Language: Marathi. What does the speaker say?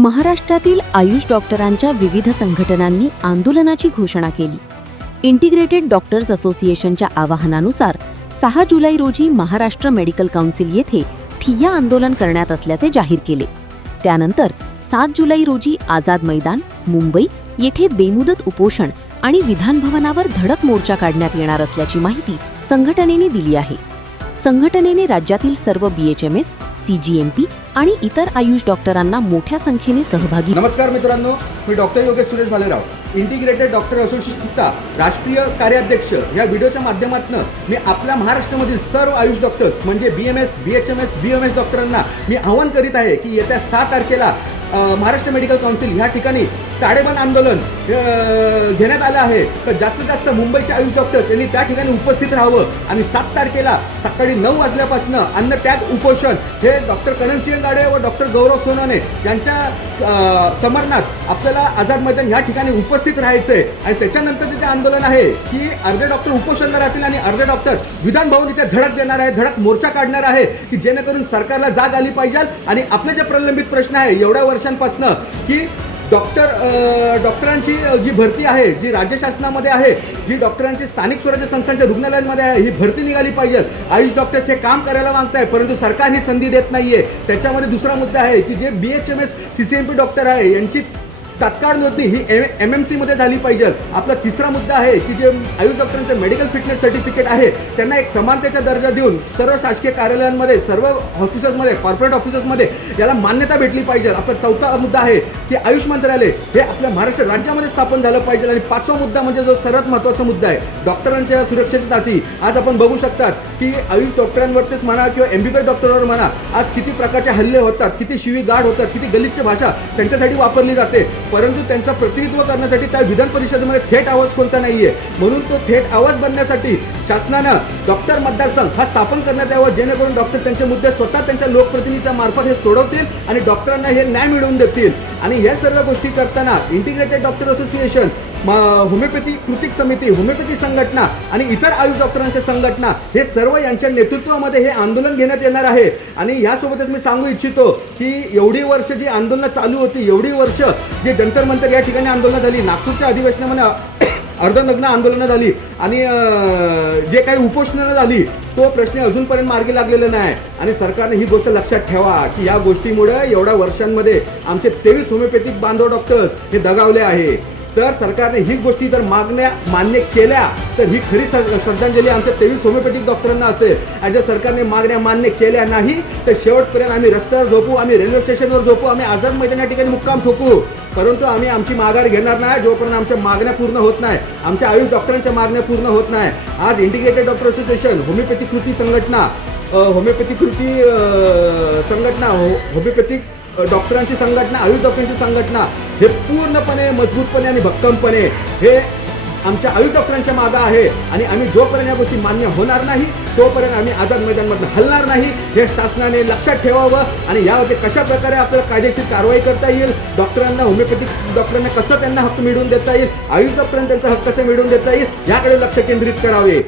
महाराष्ट्रातील आयुष डॉक्टरांच्या विविध संघटनांनी आंदोलनाची घोषणा केली. इंटिग्रेटेड डॉक्टर्स असोसिएशनच्या आवाहनानुसार 6 जुलै रोजी महाराष्ट्र मेडिकल काउन्सिल येथे ठिय्या आंदोलन करण्यात असल्याचे जाहीर केले. त्यानंतर 7 जुलै रोजी आझाद मैदान, मुंबई येथे बेमुदत उपोषण आणि विधानभवनावर धडक मोर्चा काढण्यात येणार असल्याची माहिती संघटनेने दिली आहे. संघटनेने राज्यातील सर्व BHMS, CGMP आणि इतर आयुष डॉक्टरांना मोठ्या संख्येने सहभागी. नमस्कार मित्रांनो, मी doctor Yogesh Suresh Bhalerao, integrated doctor असोसिएशनचा राष्ट्रीय कार्याध्यक्ष. या व्हिडिओच्या माध्यमातून मी आपल्या महाराष्ट्रामधील सर्व आयुष डॉक्टर्स म्हणजे BMS, BHMS, BMS डॉक्टरांना मी आवाहन करीत आहे की येत्या 6 तारखेला महाराष्ट्र मेडिकल काउन्सिल ह्या ठिकाणी ताडेबंद आंदोलन घेण्यात आलं आहे. तर जास्तीत जास्त मुंबईचे आयुष डॉक्टर्स यांनी त्या ठिकाणी उपस्थित राहावं आणि 7 तारखेला सकाळी 9 वाजल्यापासून अन्न त्याग उपोषण हे डॉक्टर कननसिंह गाडे व डॉक्टर गौरव सोनवणे यांच्या समरनात आपल्याला आझाद मैदान ह्या ठिकाणी उपस्थित राहायचं आहे. आणि त्याच्यानंतरचे जे आंदोलन आहे की अर्धे डॉक्टर उपोषणला राहतील आणि अर्धे डॉक्टर विधान भवन इथे धडक देणार आहे, धडक मोर्चा काढणार आहे की जेणेकरून सरकारला जाग आली पाहिजे. आणि आपले जे प्रलंबित प्रश्न आहे एवढ्या वर्षांपासून की डॉक्टरांची जी भरती आहे, जी राज्य शासनामध्ये आहे, जी डॉक्टरांची स्थानिक स्वराज्य संस्थांच्या रुग्णालयांमध्ये आहे, ही भरती निघाली पाहिजे. आयुष डॉक्टर्स हे काम करायला मागताय परंतु सरकार ही संधी देत नाहीये. त्याच्यामध्ये दुसरा मुद्दा आहे की जे BHMS CCMP डॉक्टर आहे यांची तात्काळ नोंदणी ही MMC मध्ये झाली पाहिजे. आपला तिसरा मुद्दा आहे की जे आयुष डॉक्टरांचे मेडिकल फिटनेस सर्टिफिकेट आहे त्यांना एक समानतेचा दर्जा देऊन सर्व शासकीय कार्यालयांमध्ये, सर्व ऑफिसर्समध्ये, कॉर्पोरेट ऑफिसर्समध्ये याला मान्यता भेटली पाहिजे. आपला चौथा मुद्दा आहे की आयुष मंत्रालय हे आपल्या महाराष्ट्र राज्यामध्ये स्थापन झालं पाहिजे. आणि 5वा मुद्दा म्हणजे जो सर्वात महत्त्वाचा मुद्दा आहे डॉक्टरांच्या सुरक्षेची. आज आपण बघू शकतात की आयुष डॉक्टरांवरतीच म्हणा किंवा MBBS डॉक्टरवर म्हणा आज किती प्रकारचे हल्ले होतात, किती शिवीगाळ होतात, किती गलिच्छ भाषा त्यांच्यासाठी वापरली जाते. परंतु त्यांचं प्रतिनिधित्व करण्यासाठी त्या विधान परिषदेमध्ये थेट आवाज कोणता नाहीये. म्हणून तो थेट आवाज बनण्यासाठी शासनानं डॉक्टर मतदारसंघ हा स्थापन करण्यात यावा जेणेकरून डॉक्टर त्यांचे मुद्दे स्वतः त्यांच्या लोकप्रतिनिधीच्या मार्फत हे सोडवतील आणि डॉक्टरांना हे न्याय मिळवून देतील. आणि या सर्व गोष्टी करताना इंटिग्रेटेड डॉक्टर असोसिएशन, होमिओपॅथी कृतिक समिती, होमिओपॅथी संघटना आणि इतर आयुष डॉक्टरांच्या संघटना हे सर्व यांच्या नेतृत्वामध्ये हे आंदोलन घेण्यात येणार आहे. आणि यासोबतच मी सांगू इच्छितो की एवढी वर्ष जी आंदोलनं चालू होती, एवढी वर्ष जे जंतर मंतर या ठिकाणी आंदोलनं झाली, नागपूरच्या अधिवेशनामध्ये अर्धनग्न आंदोलनं झाली आणि जे काही उपोषणं झाली तो प्रश्न अजूनपर्यंत मार्गी लागलेला नाही. आणि सरकारने ही गोष्ट लक्षात ठेवा की या गोष्टीमुळे एवढ्या वर्षांमध्ये आमचे 23 होमिओपॅथिक बांधव डॉक्टर्स हे दगावले आहे. तर सरकारने ही गोष्टी जर मागण्या मान्य केल्या तर ही खरी श्रद्धांजली आमच्या 23 होमिओपॅथिक डॉक्टरांना असेल. आणि जर सरकारने मागण्या मान्य केल्या नाही तर शेवटपर्यंत आम्ही रस्त्यावर झोपू, आम्ही रेल्वे स्टेशनवर झोपू, आम्ही आझाद मैदान या ठिकाणी मुक्काम ठोकू. परंतु आम्ही आमची माघार घेणार नाही जोपर्यंत आमच्या मागण्या पूर्ण होत नाही, आमच्या आयुष डॉक्टरांच्या मागण्या पूर्ण होत नाही. आज इंटिग्रेटेड डॉक्टर असोसिएशन, होमिओपॅथी कृती संघटना, होमिओपॅथी कृती संघटना, होमिओपॅथिक डॉक्टरांची संघटना, आयुष डॉक्टरांची संघटना हे पूर्णपणे मजबूतपणे आणि भक्कमपणे हे आमच्या आयुष डॉक्टरांच्या मागं आहे. आणि आम्ही जोपर्यंत या गोष्टी मान्य होणार नाही तोपर्यंत आम्ही आझाद मैदानमधून हलणार नाही. हे शासनाने लक्षात ठेवावं. आणि यामध्ये कशा प्रकारे आपल्याला कायदेशीर कारवाई करता येईल, डॉक्टरांना, होमिओपॅथिक डॉक्टरांना कसं त्यांना हक्क मिळवून देता येईल, आयुष डॉक्टरांना त्यांचा हक्क कसा मिळवून देता येईल याकडे लक्ष केंद्रित करावे.